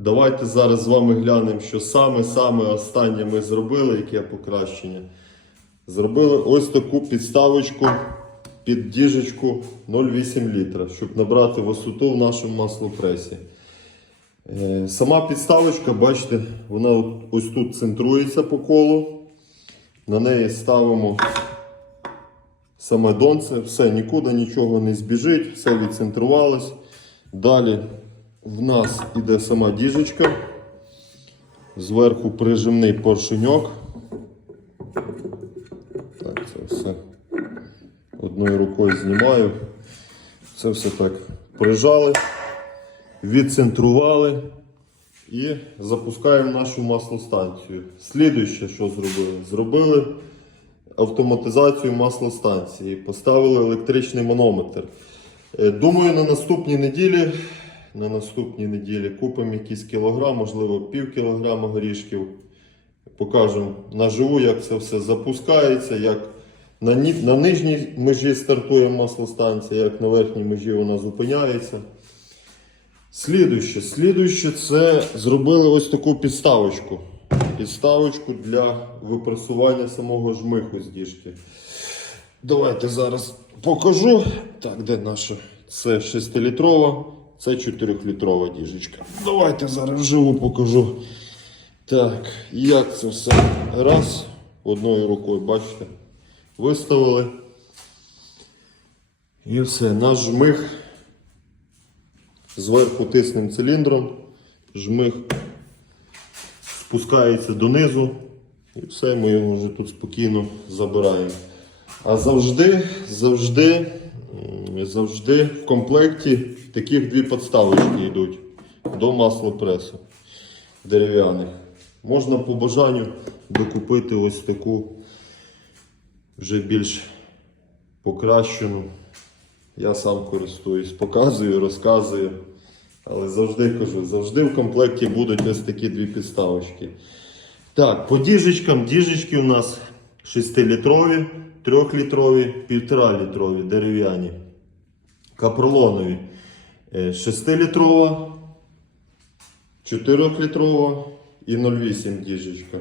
Давайте зараз з вами глянемо, що саме-саме останнє ми зробили, яке покращення. Зробили ось таку підставочку під діжечку 0,8 літра, щоб набрати висоту в нашому маслопресі. Е, Сама підставочка, бачите, вона ось тут центрується по колу. На неї ставимо саме донце, все, нікуди нічого не збіжить, все відцентрувалось. Далі в нас іде сама діжечка. Зверху прижимний поршеньок. Так, це все одною рукою знімаю. Це все так прижали, відцентрували і запускаємо нашу маслостанцію. Слідуюче, що зробили? Зробили автоматизацію маслостанції, поставили електричний манометр. Е, Думаю, на наступній неділі, на наступній неділі купимо якийсь кілограм, можливо, пів кілограма горішків. Покажемо наживу, як це все запускається, як на, на нижній межі стартує маслостанція, як на верхній межі вона зупиняється. Слідуще, слідуще це зробили ось таку підставочку. Підставочку для випресування самого жмиху з діжки. Давайте зараз покажу. Так, де наша? Це 6-літрова, це 4-літрова діжечка. Давайте зараз вживу покажу. Так, як це все? Раз, одною рукою, бачите, виставили. І все, наш жмих зверху тиснем циліндром, жмих спускається донизу, і все, ми його вже тут спокійно забираємо. А завжди, завжди, завжди в комплекті таких дві подставочки йдуть до маслопресу дерев'яних. Можна по бажанню докупити ось таку вже більш покращену. Я сам користуюсь, показую, розказую. Але завжди кажу, завжди в комплекті будуть ось такі дві підставочки. Так, по діжечкам. Діжечки у нас 6-літрові, 3-літрові, 1,5-літрові дерев'яні. Капролонові. 6-літрова, 4-літрова і 0,8 діжечка.